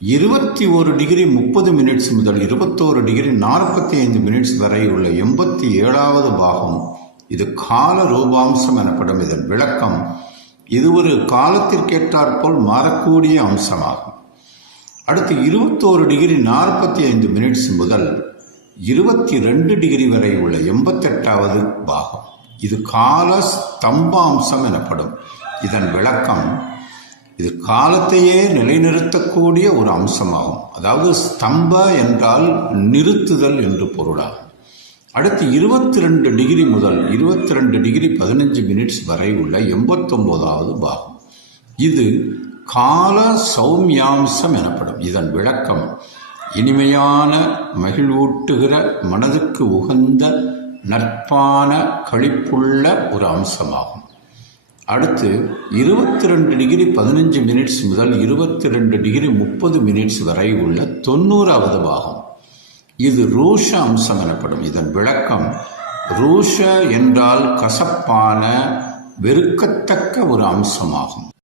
இருபத்தி ஒரு டிகிரி முப்பது மினிட்ஸ் முதல் இருபத்தோரு டிகிரி நாற்பத்தி ஐந்து மினிட்ஸ் வரை உள்ள எண்பத்தி ஏழாவது பாகம். இது கால ரூபாம்சம் எனப்படும் இதன் விளக்கம். இது ஒரு காலத்திற்கேற்றாற்போல் மாறக்கூடிய அம்சமாகும். அடுத்து இருபத்தோரு டிகிரி நாற்பத்தி ஐந்து மினிட்ஸ் முதல் இருபத்தி ரெண்டு டிகிரி வரை உள்ள எண்பத்தெட்டாவது பாகம். இது கால ஸ்தம்பாம்சம் எனப்படும். இதன் விளக்கம் இது காலத்தையே நிலைநிறுத்தக்கூடிய ஒரு அம்சமாகும். அதாவது ஸ்தம்ப என்றால் நிறுத்துதல் என்று பொருளாகும். அடுத்து இருபத்தி ரெண்டு டிகிரி முதல் இருபத்தி ரெண்டு டிகிரி பதினஞ்சு மினிட்ஸ் வரை உள்ள எண்பத்தொம்போதாவது பாகம். இது கால சௌமியாம்சம் எனப்படும். இதன் விளக்கம் இனிமையான மகிழ்வூட்டுகிற மனதுக்கு உகந்த நட்பான களிப்புள்ள ஒரு அம்சமாகும். அடுத்து இருபத்தி ரெண்டு டிகிரி பதினஞ்சு மினிட்ஸ் முதல் இருபத்தி ரெண்டு டிகிரி முப்பது மினிட்ஸ் வரை உள்ள தொண்ணூறாவது பாகம். இது ரூஷ அம்சம் எனப்படும். இதன் விளக்கம் ரூஷ என்றால் கசப்பான வெறுக்கத்தக்க ஒரு அம்சமாகும்.